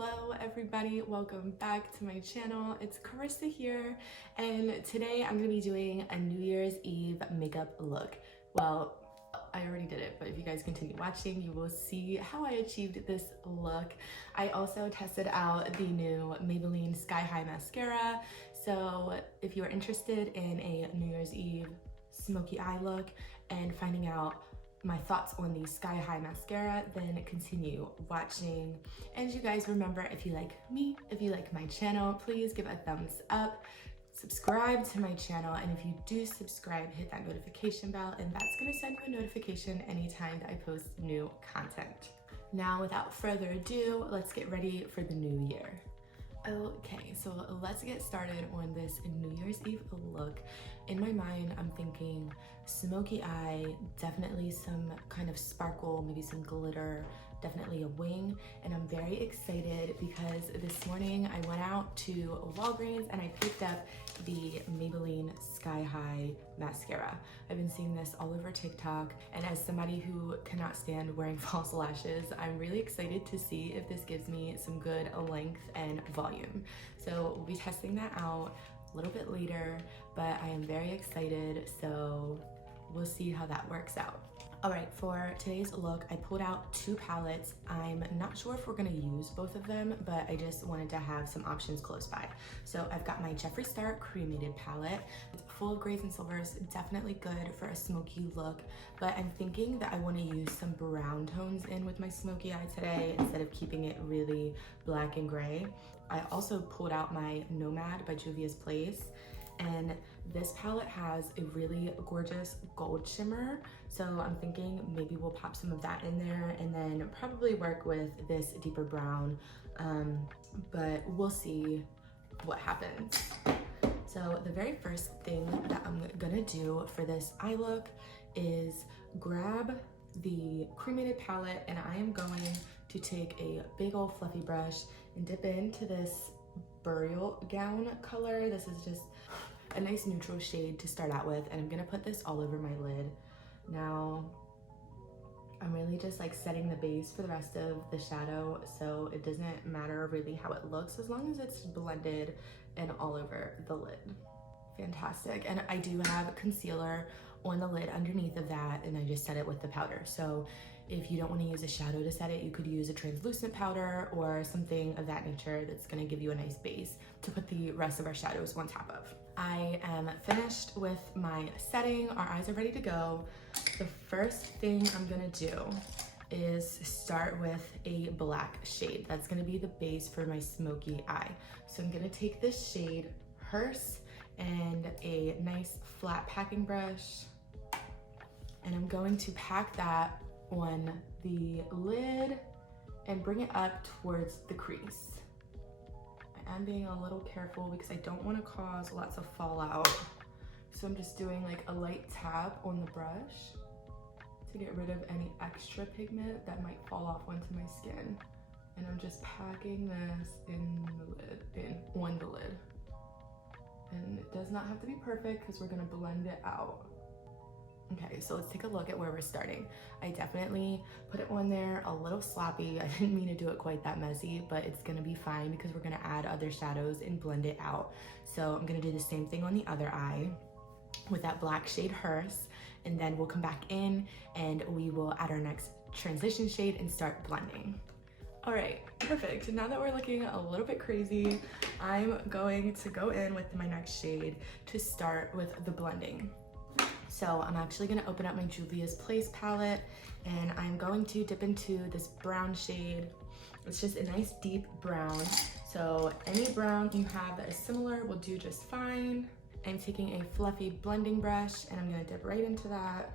Hello everybody, welcome back to my channel. It's Carissa here, and today I'm gonna be doing a New Year's Eve makeup look. Well, I already did it, but if you guys continue watching, you will see how I achieved this look. I also tested out the new Maybelline Sky High Mascara, so if you are interested in a New Year's Eve smoky eye look and finding out my thoughts on the Sky High Mascara, then continue watching. And you guys remember, if you like me, if you like my channel, please give a thumbs up, subscribe to my channel, and if you do subscribe, hit that notification bell, and that's gonna send you a notification anytime that I post new content. Now, without further ado, let's get ready for the new year. Okay, so let's get started on this New Year's Eve look. In my mind, I'm thinking smoky eye, definitely some kind of sparkle, maybe some glitter, definitely a wing. And I'm very excited because this morning I went out to Walgreens and I picked up the Maybelline Sky High Mascara. I've been seeing this all over TikTok, and as somebody who cannot stand wearing false lashes, I'm really excited to see if this gives me some good length and volume. So we'll be testing that out a little bit later, but I am very excited, so we'll see how that works out. All right, for today's look, I pulled out two palettes. I'm not sure if we're gonna use both of them, but I just wanted to have some options close by. So I've got my Jeffree Star Cremated palette. It's full of grays and silvers, definitely good for a smoky look, but I'm thinking that I wanna use some brown tones in with my smoky eye today instead of keeping it really black and gray. I also pulled out my Nomad by Juvia's Place, and this palette has a really gorgeous gold shimmer, so I'm thinking maybe we'll pop some of that in there and then probably work with this deeper brown, but we'll see what happens. So the very first thing that I'm gonna do for this eye look is grab the cremated palette, and I am going to take a big old fluffy brush and dip into this burial gown color. This is just a nice neutral shade to start out with, and I'm gonna put this all over my lid. Now, I'm really just like setting the base for the rest of the shadow, so it doesn't matter really how it looks as long as it's blended and all over the lid. Fantastic. And I do have concealer on the lid underneath of that, and I just set it with the powder. So if you don't want to use a shadow to set it, you could use a translucent powder or something of that nature that's going to give you a nice base to put the rest of our shadows on top of. I am finished with my setting. Our eyes are ready to go. The first thing I'm going to do is start with a black shade. That's going to be the base for my smoky eye. So I'm going to take this shade, Hearse, and a nice flat packing brush, and I'm going to pack that on the lid and bring it up towards the crease. I am being a little careful because I don't want to cause lots of fallout, so I'm just doing like a light tap on the brush to get rid of any extra pigment that might fall off onto my skin, and I'm just packing this on the lid. And it does not have to be perfect because we're gonna blend it out. Okay, so let's take a look at where we're starting. I definitely put it on there a little sloppy. I didn't mean to do it quite that messy, but it's gonna be fine because we're gonna add other shadows and blend it out. So I'm gonna do the same thing on the other eye with that black shade Hearse, and then we'll come back in and we will add our next transition shade and start blending. All right, perfect. Now that we're looking a little bit crazy, I'm going to go in with my next shade to start with the blending. So I'm actually gonna open up my Juvia's Place palette, and I'm going to dip into this brown shade. It's just a nice deep brown. So any brown you have that is similar will do just fine. I'm taking a fluffy blending brush and I'm gonna dip right into that,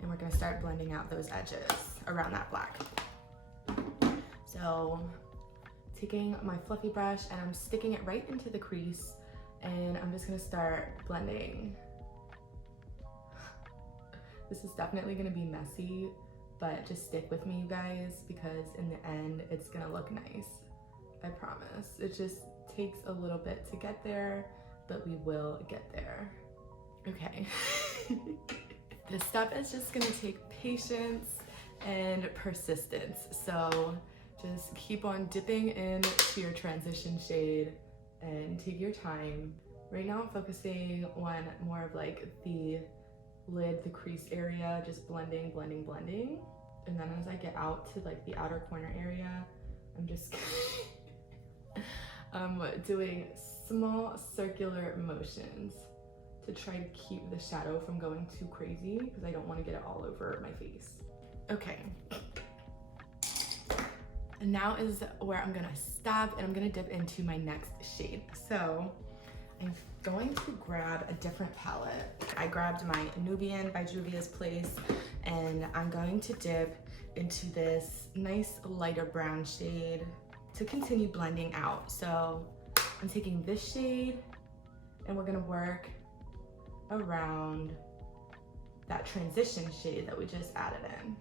and we're gonna start blending out those edges around that black. So taking my fluffy brush and I'm sticking it right into the crease, and I'm just gonna start blending. This is definitely gonna be messy, but just stick with me, you guys, because in the end, it's gonna look nice. I promise. It just takes a little bit to get there, but we will get there. Okay. This stuff is just gonna take patience and persistence. So Just keep on dipping into your transition shade and take your time. Right now I'm focusing on more of like the lid, the crease area, just blending. And then as I get out to like the outer corner area, I'm just doing small circular motions to try to keep the shadow from going too crazy because I don't want to get it all over my face. Okay. And now is where I'm gonna stop and I'm gonna dip into my next shade. So I'm going to grab a different palette. I grabbed my Nubian by Juvia's Place and I'm going to dip into this nice lighter brown shade to continue blending out. So I'm taking this shade and we're gonna work around that transition shade that we just added in.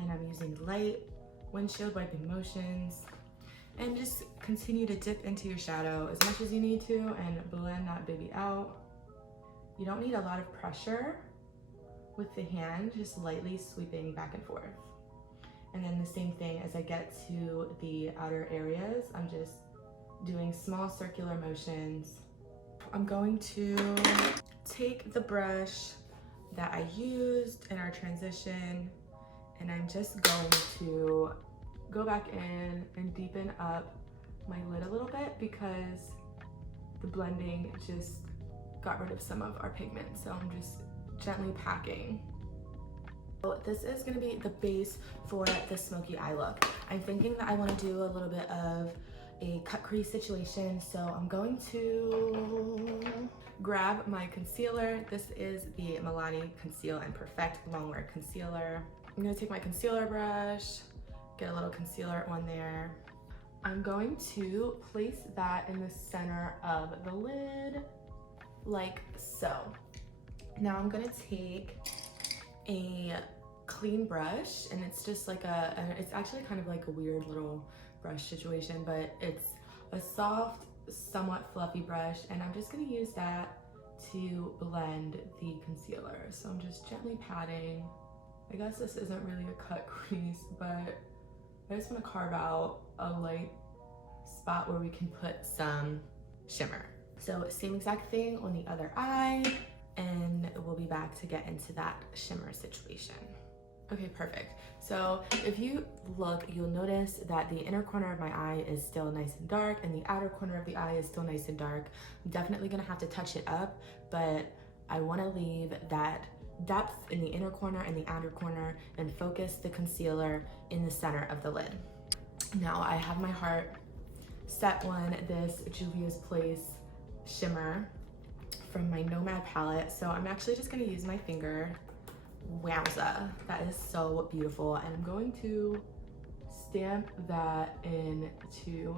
And I'm using light windshield wiping motions and just continue to dip into your shadow as much as you need to and blend that baby out. You don't need a lot of pressure with the hand, just lightly sweeping back and forth. And then the same thing as I get to the outer areas, I'm just doing small circular motions. I'm going to take the brush that I used in our transition and I'm just going to go back in and deepen up my lid a little bit because the blending just got rid of some of our pigment. So I'm just gently packing. So this is gonna be the base for the smoky eye look. I'm thinking that I wanna do a little bit of a cut crease situation. So I'm going to grab my concealer. This is the Milani Conceal and Perfect Longwear Concealer. I'm gonna take my concealer brush, get a little concealer on there. I'm going to place that in the center of the lid, like so. Now I'm gonna take a clean brush, and it's just like it's actually kind of like a weird little brush situation, but it's a soft, somewhat fluffy brush, and I'm just gonna use that to blend the concealer. So I'm just gently patting. I guess this isn't really a cut crease, but I just want to carve out a light spot where we can put some shimmer. So same exact thing on the other eye, and we'll be back to get into that shimmer situation. Okay, perfect. So if you look, you'll notice that the inner corner of my eye is still nice and dark and the outer corner of the eye is still nice and dark. I'm definitely gonna have to touch it up, but I wanna leave that depth in the inner corner and the outer corner and focus the concealer in the center of the lid. Now I have my heart set on this Juvia's Place shimmer from my Nomad palette. So I'm actually just gonna use my finger. Wowza, that is so beautiful. And I'm going to stamp that into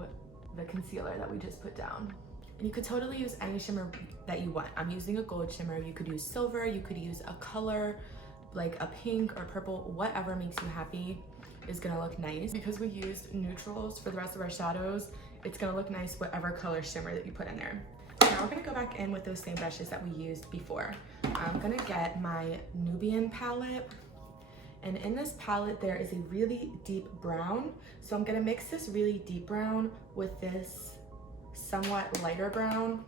the concealer that we just put down. And you could totally use any shimmer that you want. I'm using a gold shimmer. You could use silver, you could use a color like a pink or purple, whatever makes you happy is gonna look nice. Because we used neutrals for the rest of our shadows, it's gonna look nice whatever color shimmer that you put in there. Now we're gonna go back in with those same brushes that we used before. I'm gonna get my Nubian palette, and in this palette there is a really deep brown. So I'm gonna mix this really deep brown with this somewhat lighter brown,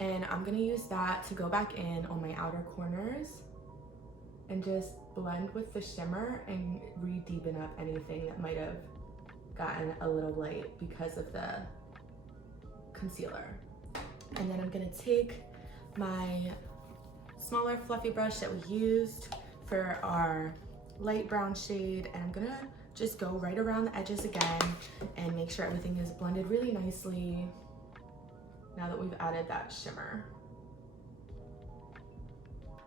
and I'm gonna use that to go back in on my outer corners and just blend with the shimmer and re-deepen up anything that might have gotten a little light because of the concealer. And then I'm gonna take my smaller fluffy brush that we used for our light brown shade, and I'm gonna just go right around the edges again and make sure everything is blended really nicely now that we've added that shimmer.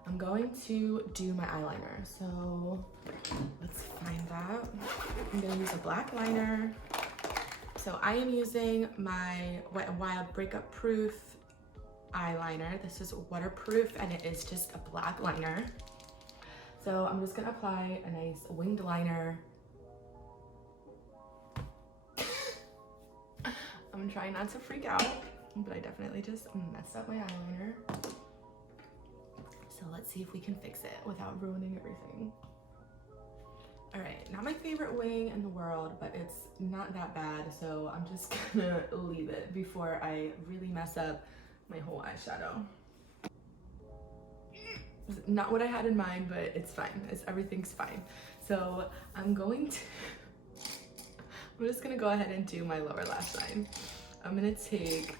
I'm going to do my eyeliner. So let's find that. I'm gonna use a black liner. So I am using my Wet n Wild Breakup Proof eyeliner. This is waterproof and it is just a black liner. So I'm just gonna apply a nice winged liner. I'm trying not to freak out, but I definitely just messed up my eyeliner. So let's see if we can fix it without ruining everything. All right, not my favorite wing in the world, but it's not that bad, so I'm just gonna leave it before I really mess up my whole eyeshadow. Not what I had in mind, but it's fine. Everything's fine. So I'm just gonna go ahead and do my lower lash line. I'm gonna take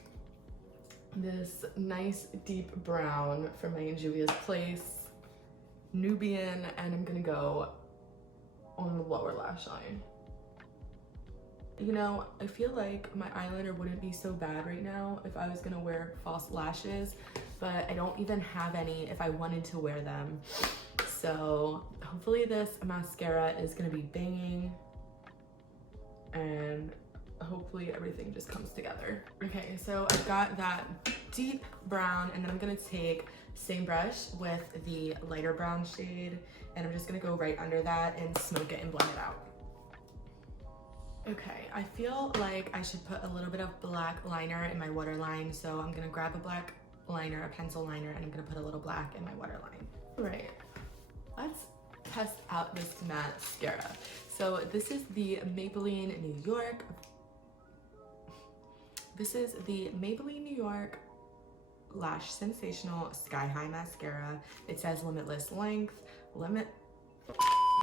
this nice deep brown from my Juvia's Place, Nubian, and I'm gonna go on the lower lash line. You know, I feel like my eyeliner wouldn't be so bad right now if I was gonna wear false lashes, but I don't even have any if I wanted to wear them. So hopefully this mascara is gonna be banging and hopefully everything just comes together. Okay, so I've got that deep brown, and then I'm gonna take same brush with the lighter brown shade, and I'm just gonna go right under that and smoke it and blend it out. Okay, I feel like I should put a little bit of black liner in my waterline, so I'm gonna grab a black liner, a pencil liner, and I'm gonna put a little black in my waterline. All right, let's test out this mascara. So this is the Maybelline New York. This is the Maybelline New York Lash Sensational Sky High Mascara. It says limitless length,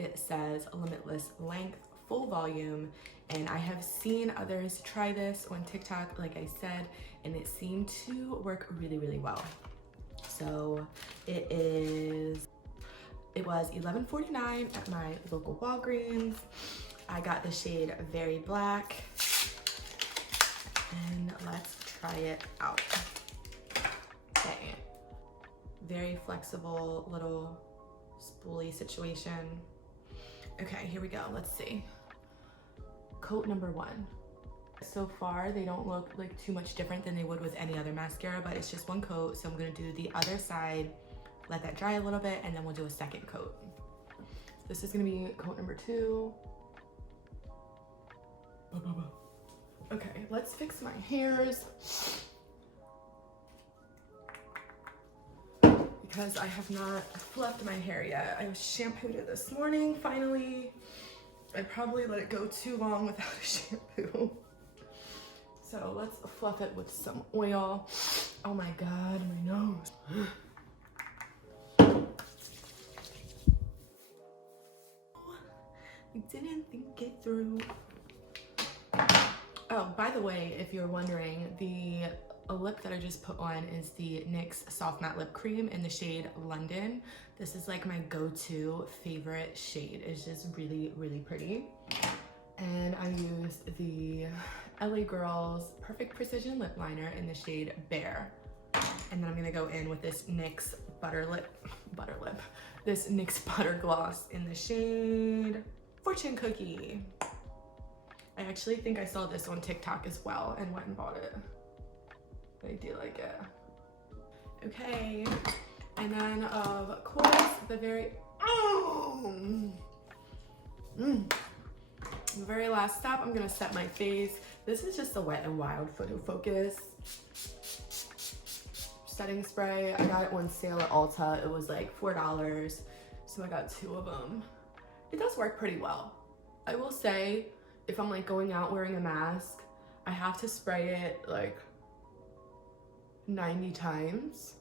it says limitless length, full volume, and I have seen others try this on TikTok, like I said, and it seemed to work really, really well. So it was $11.49 at my local Walgreens. I got the shade Very Black, and let's try it out. Okay, very flexible little spoolie situation. Okay, here we go, let's see. Coat number 1. So far, they don't look like too much different than they would with any other mascara, but it's just one coat, so I'm gonna do the other side, let that dry a little bit, and then we'll do a second coat. This is gonna be coat number 2. Okay, let's fix my hairs, because I have not fluffed my hair yet. I shampooed it this morning, finally. I probably let it go too long without a shampoo. So let's fluff it with some oil. Oh my God, my nose. I didn't think it through. Oh, by the way, if you're wondering, the lip that I just put on is the NYX Soft Matte Lip Cream in the shade London. This is like my go-to favorite shade. It's just really, really pretty. And I used the LA Girls Perfect Precision Lip Liner in the shade Bare. And then I'm gonna go in with this NYX this NYX Butter Gloss in the shade Fortune Cookie. I actually think I saw this on TikTok as well and went and bought it. I do like it. Okay, and then of course the very last step, I'm gonna set my face. This is just a Wet n Wild Photo Focus setting spray. I got it on sale at Ulta. It was like $4, so I got 2 of them. It does work pretty well. I will say, if I'm like going out wearing a mask, I have to spray it like 90 times,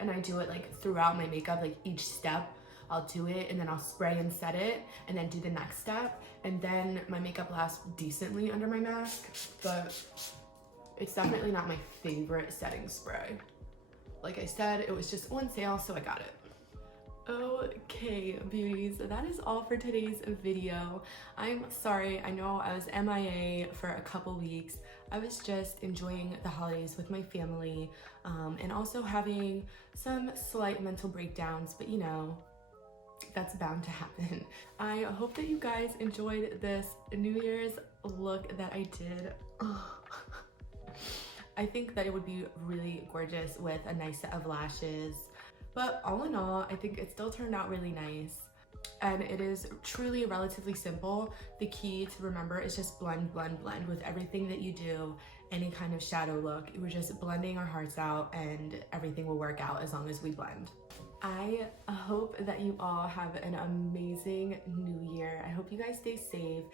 and I do it like throughout my makeup. Like each step I'll do it, and then I'll spray and set it, and then do the next step, and then my makeup lasts decently under my mask. But it's definitely not my favorite setting spray. Like I said, it was just on sale, so I got it. Okay, beauties, that is all for today's video. I'm sorry, I know I was MIA for a couple weeks. I was just enjoying the holidays with my family, and also having some slight mental breakdowns, but you know, that's bound to happen. I hope that you guys enjoyed this New Year's look that I did. I think that it would be really gorgeous with a nice set of lashes. But all in all, I think it still turned out really nice. And it is truly relatively simple. The key to remember is just blend, blend, blend with everything that you do. Any kind of shadow look, we're just blending our hearts out, and everything will work out as long as we blend. I hope that you all have an amazing new year. I hope you guys stay safe.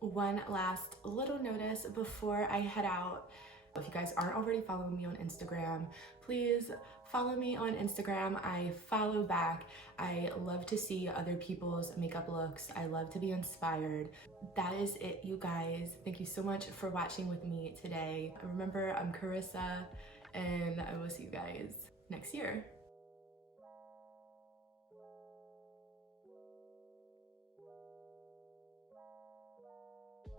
One last little notice before I head out. If you guys aren't already following me on Instagram, please follow me on Instagram. I follow back. I love to see other people's makeup looks. I love to be inspired. That is it, you guys. Thank you so much for watching with me today. Remember, I'm Carissa, and I will see you guys next year.